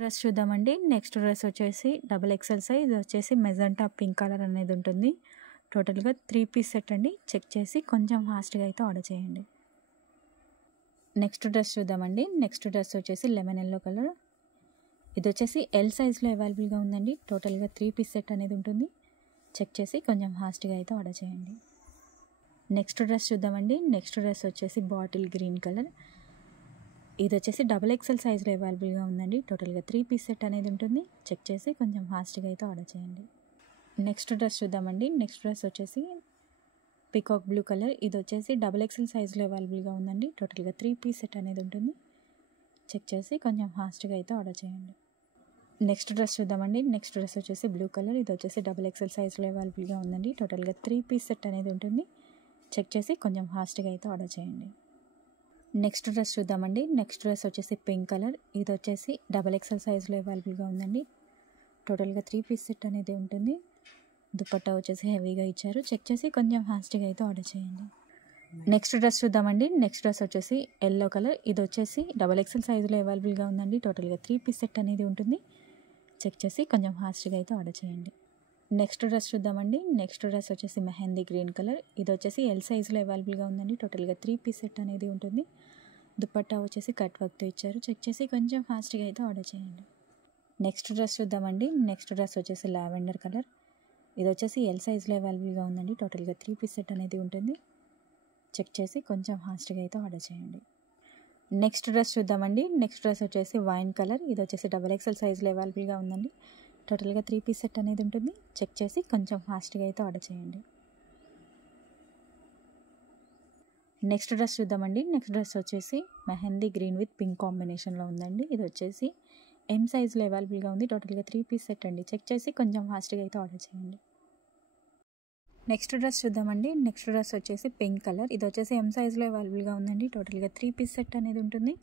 Dress చూద్దామండి. Next dress వచ్చేసి double XL size. ఇది వచ్చేసి మెజెంటా పింక్ కలర్ అనేది ఉంటుంది. టోటల్గా 3 పీస్ సెట్ అండి. చెక్ చేసి కొంచెం ఫాస్ట్గా అయితే ఆర్డర్ చేయండి. నెక్స్ట్ డ్రెస్ చూద్దామండి. నెక్స్ట్ డ్రెస్ వచ్చేసి లెమన్ ఎల్లో కలర్. ఇది వచ్చేసి ఎల్ సైజ్లో అవైలబుల్గా ఉందండి. టోటల్గా 3 పీస్ సెట్ అనేది ఉంటుంది. చెక్ చేసి కొంచెం ఫాస్ట్గా అయితే ఆర్డర్ చేయండి. నెక్స్ట్ డ్రెస్ చూద్దామండి. నెక్స్ట్ డ్రెస్ వచ్చేసి బాటిల్ గ్రీన్ కలర్. ఇది వచ్చేసి డబుల్ ఎక్సెల్ సైజ్లో అవైలబుల్గా ఉందండి. టోటల్గా 3 పీస్ సెట్ అనేది ఉంటుంది. చెక్ చేసి కొంచెం ఫాస్ట్గా అయితే ఆర్డర్ చేయండి. నెక్స్ట్ డ్రెస్ చూద్దామండి. నెక్స్ట్ డ్రెస్ వచ్చేసి పికాక్ బ్లూ కలర్. ఇది వచ్చేసి డబుల్ ఎక్సెల్ సైజ్లో అవైలబుల్గా ఉందండి. టోటల్గా 3 పీస్ సెట్ అనేది ఉంటుంది. చెక్ చేసి కొంచెం ఫాస్ట్గా అయితే ఆర్డర్ చేయండి. నెక్స్ట్ డ్రెస్ చూద్దామండి. నెక్స్ట్ డ్రెస్ వచ్చేసి బ్లూ కలర్. ఇది వచ్చేసి డబుల్ ఎక్సెల్ సైజ్లో అవైలబుల్గా ఉందండి. టోటల్గా 3 పీస్ సెట్ అనేది ఉంటుంది. చెక్ చేసి కొంచెం ఫాస్ట్గా అయితే ఆర్డర్ చేయండి. నెక్స్ట్ డ్రెస్ చూద్దామండి. నెక్స్ట్ డ్రెస్ వచ్చేసి పింక్ కలర్. ఇది వచ్చేసి డబల్ ఎక్సెల్ సైజ్లో అవైలబుల్గా ఉందండి. టోటల్గా 3 పీస్ సెట్ అనేది ఉంటుంది. దుపట్టా వచ్చేసి హెవీగా ఇచ్చారు. చెక్ చేసి కొంచెం ఫాస్ట్గా అయితే ఆర్డర్ చేయండి. నెక్స్ట్ డ్రెస్ చూద్దామండి. నెక్స్ట్ డ్రెస్ వచ్చేసి ఎల్లో కలర్. ఇది వచ్చేసి డబల్ ఎక్సెల్ సైజులో అవైలబుల్గా ఉందండి. టోటల్గా 3 పీస్ సెట్ అనేది ఉంటుంది. చెక్ చేసి కొంచెం ఫాస్ట్గా అయితే ఆర్డర్ చేయండి. నెక్స్ట్ డ్రెస్ చూద్దామండి. నెక్స్ట్ డ్రెస్ వచ్చేసి మెహందీ గ్రీన్ కలర్. ఇది వచ్చేసి ఎల్ సైజులో అవైలబుల్గా ఉందండి. టోటల్గా 3 పీస్ సెట్ అనేది ఉంటుంది. దుపట్టా వచ్చేసి కట్ వర్క్తో ఇచ్చారు. చెక్ చేసి కొంచెం ఫాస్ట్గా అయితే ఆర్డర్ చేయండి. నెక్స్ట్ డ్రెస్ చూద్దామండి. నెక్స్ట్ డ్రెస్ వచ్చేసి లావెండర్ కలర్. ఇది వచ్చేసి ఎల్ సైజ్లో అవైలబుల్గా ఉందండి. టోటల్గా 3 పీస్ సెట్ అనేది ఉంటుంది. చెక్ చేసి కొంచెం ఫాస్ట్గా అయితే ఆర్డర్ చేయండి. నెక్స్ట్ డ్రెస్ చూద్దామండి. నెక్స్ట్ డ్రెస్ వచ్చేసి వైన్ కలర్. ఇది వచ్చేసి డబల్ ఎక్సెల్ సైజ్లో అవైలబుల్గా ఉందండి. టోటల్గా 3 పీస్ సెట్ అనేది ఉంటుంది. చెక్ చేసి కొంచెం ఫాస్ట్గా అయితే ఆర్డర్ చేయండి. నెక్స్ట్ డ్రెస్ చూద్దామండి. నెక్స్ట్ డ్రెస్ వచ్చేసి మెహందీ గ్రీన్ విత్ పింక్ కాంబినేషన్లో ఉందండి. ఇది వచ్చేసి ఎం సైజ్లో అవైలబుల్గా ఉంది. టోటల్గా 3 పీస్ సెట్ అండి. చెక్ చేసి కొంచెం ఫాస్ట్గా అయితే ఆర్డర్ చేయండి. నెక్స్ట్ డ్రెస్ చూద్దామండి. నెక్స్ట్ డ్రెస్ వచ్చేసి పింక్ కలర్. ఇది వచ్చేసి ఎం సైజ్లో అవైలబుల్గా ఉందండి. టోటల్గా 3 పీస్ సెట్ అనేది ఉంటుంది.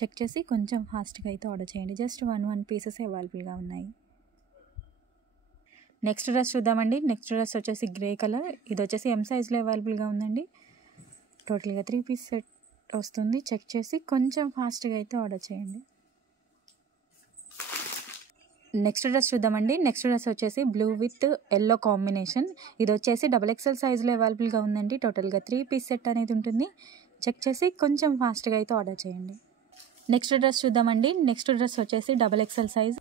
చెక్ చేసి కొంచెం ఫాస్ట్గా అయితే ఆర్డర్ చేయండి. జస్ట్ 1 పీసెస్ అవైలబుల్గా ఉన్నాయి. నెక్స్ట్ డ్రెస్ చూద్దామండి. నెక్స్ట్ డ్రెస్ వచ్చేసి గ్రే కలర్. ఇది వచ్చేసి ఎం సైజ్లో అవైలబుల్గా ఉందండి. టోటల్గా 3 పీస్ సెట్ వస్తుంది. చెక్ చేసి కొంచెం ఫాస్ట్గా అయితే ఆర్డర్ చేయండి. నెక్స్ట్ డ్రెస్ చూద్దామండి. నెక్స్ట్ డ్రెస్ వచ్చేసి బ్లూ విత్ ఎల్లో కాంబినేషన్. ఇది వచ్చేసి డబల్ ఎక్సెల్ సైజులో అవైలబుల్గా ఉందండి. టోటల్గా 3 పీస్ సెట్ అనేది ఉంటుంది. చెక్ చేసి కొంచెం ఫాస్ట్గా అయితే ఆర్డర్ చేయండి. నెక్స్ట్ డ్రెస్ చూద్దామండి. నెక్స్ట్ డ్రెస్ వచ్చేసి డబల్ ఎక్సెల్ సైజ్.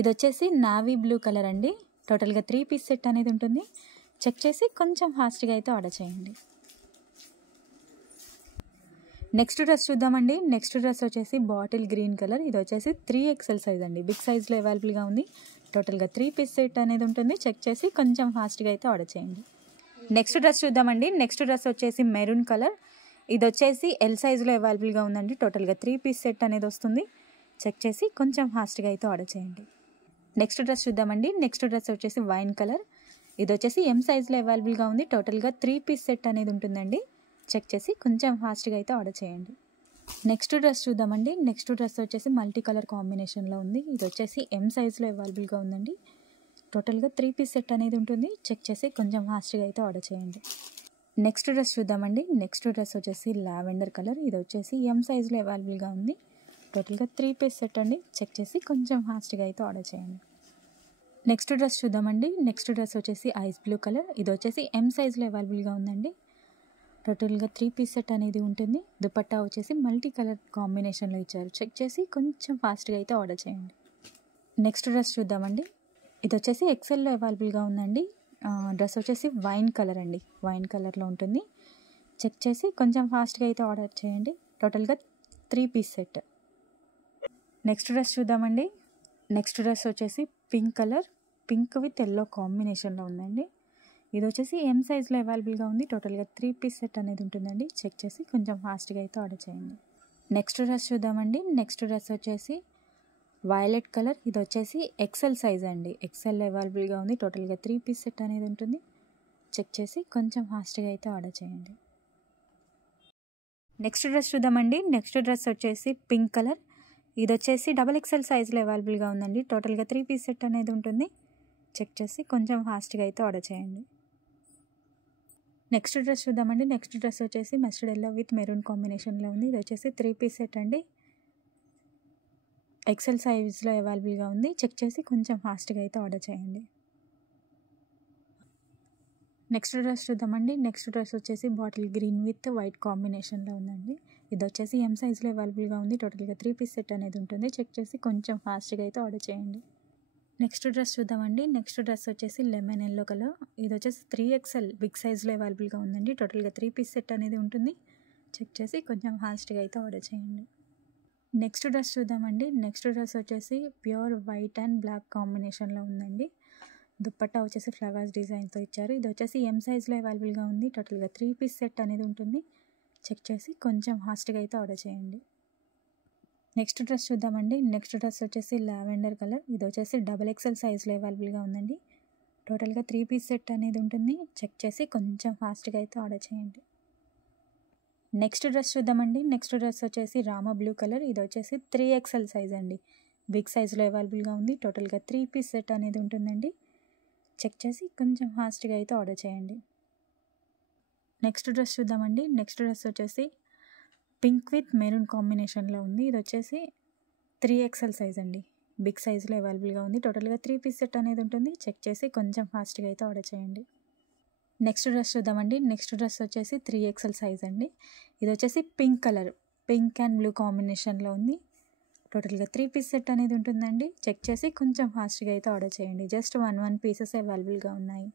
ఇది వచ్చేసి నావీ బ్లూ కలర్ అండి. టోటల్గా 3 పీస్ సెట్ అనేది ఉంటుంది. చెక్ చేసి కొంచెం ఫాస్ట్గా అయితే ఆర్డర్ చేయండి. నెక్స్ట్ డ్రెస్ చూద్దామండి. నెక్స్ట్ డ్రెస్ వచ్చేసి బాటిల్ గ్రీన్ కలర్. ఇది వచ్చేసి 3XL సైజ్ అండి. బిగ్ సైజ్లో అవైలబుల్గా ఉంది. టోటల్గా 3 పీస్ సెట్ అనేది ఉంటుంది. చెక్ చేసి కొంచెం ఫాస్ట్గా అయితే ఆర్డర్ చేయండి. నెక్స్ట్ డ్రెస్ చూద్దామండి. నెక్స్ట్ డ్రెస్ వచ్చేసి మెరూన్ కలర్. ఇది వచ్చేసి ఎల్ సైజ్లో అవైలబుల్గా ఉందండి. టోటల్గా 3 పీస్ సెట్ అనేది వస్తుంది. చెక్ చేసి కొంచెం ఫాస్ట్గా అయితే ఆర్డర్ చేయండి. నెక్స్ట్ డ్రెస్ చూద్దామండి. నెక్స్ట్ డ్రెస్ వచ్చేసి వైన్ కలర్. ఇది వచ్చేసి ఎం సైజ్లో అవైలబుల్గా ఉంది. టోటల్గా 3 పీస్ సెట్ అనేది ఉంటుందండి. చెక్ చేసి కొంచెం ఫాస్ట్గా అయితే ఆర్డర్ చేయండి. నెక్స్ట్ డ్రెస్ చూద్దామండి. నెక్స్ట్ డ్రెస్ వచ్చేసి మల్టీ కలర్ కాంబినేషన్లో ఉంది. ఇది వచ్చేసి ఎం సైజ్లో అవైలబుల్గా ఉందండి. టోటల్గా 3 పీస్ సెట్ అనేది ఉంటుంది. చెక్ చేసి కొంచెం ఫాస్ట్గా అయితే ఆర్డర్ చేయండి. నెక్స్ట్ డ్రెస్ చూద్దామండి. నెక్స్ట్ డ్రెస్ వచ్చేసి లావెండర్ కలర్. ఇది వచ్చేసి ఎం సైజ్లో అవైలబుల్గా ఉంది. టోటల్గా 3 పీస్ సెట్ అండి. చెక్ చేసి కొంచెం ఫాస్ట్గా అయితే ఆర్డర్ చేయండి. నెక్స్ట్ డ్రెస్ చూద్దామండి. నెక్స్ట్ డ్రెస్ వచ్చేసి ఐస్ బ్లూ కలర్. ఇది వచ్చేసి ఎం సైజ్లో అవైలబుల్గా ఉందండి. టోటల్గా 3 పీస్ సెట్ అనేది ఉంటుంది. దుపట్టా వచ్చేసి మల్టీ కలర్ కాంబినేషన్లో ఇచ్చారు. చెక్ చేసి కొంచెం ఫాస్ట్గా అయితే ఆర్డర్ చేయండి. నెక్స్ట్ డ్రెస్ చూద్దామండి. ఇది వచ్చేసి ఎక్సెల్లో అవైలబుల్గా ఉందండి. డ్రెస్ వచ్చేసి వైన్ కలర్ అండి. వైన్ కలర్లో ఉంటుంది. చెక్ చేసి కొంచెం ఫాస్ట్గా అయితే ఆర్డర్ చేయండి. టోటల్గా 3 పీస్ సెట్. నెక్స్ట్ డ్రెస్ చూద్దామండి. నెక్స్ట్ డ్రెస్ వచ్చేసి pink colour. Pink with yellow కాంబినేషన్లో ఉందండి. ఇది వచ్చేసి ఎం సైజ్లో అవైలబుల్గా ఉంది. టోటల్గా 3 పీస్ సెట్ అనేది ఉంటుందండి. చెక్ చేసి కొంచెం ఫాస్ట్గా అయితే ఆర్డర్ చేయండి. నెక్స్ట్ డ్రెస్ చూద్దామండి. నెక్స్ట్ డ్రెస్ వచ్చేసి వైలెట్ కలర్. ఇది వచ్చేసి ఎక్సెల్ సైజ్ అండి. ఎక్సెల్లో అవైలబుల్గా ఉంది. టోటల్గా 3 పీస్ సెట్ అనేది ఉంటుంది. చెక్ చేసి కొంచెం ఫాస్ట్గా అయితే ఆర్డర్ చేయండి. నెక్స్ట్ డ్రెస్ చూద్దామండి. నెక్స్ట్ డ్రెస్ వచ్చేసి పింక్ కలర్. ఇది వచ్చేసి డబల్ ఎక్సెల్ సైజ్లో అవైలబుల్గా ఉందండి. టోటల్గా 3 పీస్ సెట్ అనేది ఉంటుంది. చెక్ చేసి కొంచెం ఫాస్ట్గా అయితే ఆర్డర్ చేయండి. నెక్స్ట్ డ్రెస్ చూద్దామండి. నెక్స్ట్ డ్రెస్ వచ్చేసి మస్టర్డ్ ఎల్లో విత్ మెరూన్ కాంబినేషన్లో ఉంది. ఇది వచ్చేసి 3 పీస్ సెట్ అండి. ఎక్సెల్ సైజ్లో అవైలబుల్గా ఉంది. చెక్ చేసి కొంచెం ఫాస్ట్గా అయితే ఆర్డర్ చేయండి. నెక్స్ట్ డ్రెస్ చూద్దామండి. నెక్స్ట్ డ్రెస్ వచ్చేసి బాటిల్ గ్రీన్ విత్ వైట్ కాంబినేషన్లో ఉందండి. ఇది వచ్చేసి ఎం సైజ్లో అవైలబుల్గా ఉంది. టోటల్గా 3 పీస్ సెట్ అనేది ఉంటుంది. చెక్ చేసి కొంచెం ఫాస్ట్గా అయితే ఆర్డర్ చేయండి. నెక్స్ట్ డ్రెస్ చూద్దామండి. నెక్స్ట్ డ్రెస్ వచ్చేసి లెమన్ ఎల్లో కలర్. ఇది వచ్చేసి 3XL బిగ్ సైజ్లో అవైలబుల్గా ఉందండి. టోటల్గా 3 పీస్ సెట్ అనేది ఉంటుంది. చెక్ చేసి కొంచెం ఫాస్ట్గా అయితే ఆర్డర్ చేయండి. నెక్స్ట్ డ్రెస్ చూద్దామండి. నెక్స్ట్ డ్రెస్ వచ్చేసి ప్యూర్ వైట్ అండ్ బ్లాక్ కాంబినేషన్లో ఉందండి. దుప్పట్టా వచ్చేసి ఫ్లవర్స్ డిజైన్తో ఇచ్చారు. ఇది వచ్చేసి ఎం సైజ్లో అవైలబుల్గా ఉంది. టోటల్గా 3 పీస్ సెట్ అనేది ఉంటుంది. చెక్ చేసి కొంచెం ఫాస్ట్గా అయితే ఆర్డర్ చేయండి. నెక్స్ట్ డ్రెస్ చూద్దామండి. నెక్స్ట్ డ్రెస్ వచ్చేసి లావెండర్ కలర్. ఇది వచ్చేసి XXL సైజ్లో అవైలబుల్గా ఉందండి. టోటల్గా 3 పీస్ సెట్ అనేది ఉంటుంది. చెక్ చేసి కొంచెం ఫాస్ట్గా అయితే ఆర్డర్ చేయండి. నెక్స్ట్ డ్రెస్ చూద్దామండి. నెక్స్ట్ డ్రెస్ వచ్చేసి రామా బ్లూ కలర్. ఇది వచ్చేసి 3XL సైజ్ అండి. బిగ్ సైజ్లో అవైలబుల్గా ఉంది. టోటల్గా 3 పీస్ సెట్ అనేది ఉంటుందండి. చెక్ చేసి కొంచెం ఫాస్ట్గా అయితే ఆర్డర్ చేయండి. నెక్స్ట్ డ్రెస్ చూద్దామండి. నెక్స్ట్ డ్రెస్ వచ్చేసి పింక్ విత్ మెరూన్ కాంబినేషన్లో ఉంది. ఇది వచ్చేసి 3XL సైజ్ అండి. బిగ్ సైజ్లో అవైలబుల్గా ఉంది. టోటల్గా 3 పీస్ సెట్ అనేది ఉంటుంది. చెక్ చేసి కొంచెం ఫాస్ట్గా అయితే ఆర్డర్ చేయండి. నెక్స్ట్ డ్రెస్ చూద్దామండి. నెక్స్ట్ డ్రెస్ వచ్చేసి 3XL సైజ్ అండి. ఇది వచ్చేసి pink colour, pink and blue కాంబినేషన్లో ఉంది. టోటల్గా 3 పీస్ సెట్ అనేది ఉంటుందండి. చెక్ చేసి కొంచెం ఫాస్ట్గా అయితే ఆర్డర్ చేయండి. జస్ట్ 1 పీసెస్ అవైలబుల్గా ఉన్నాయి.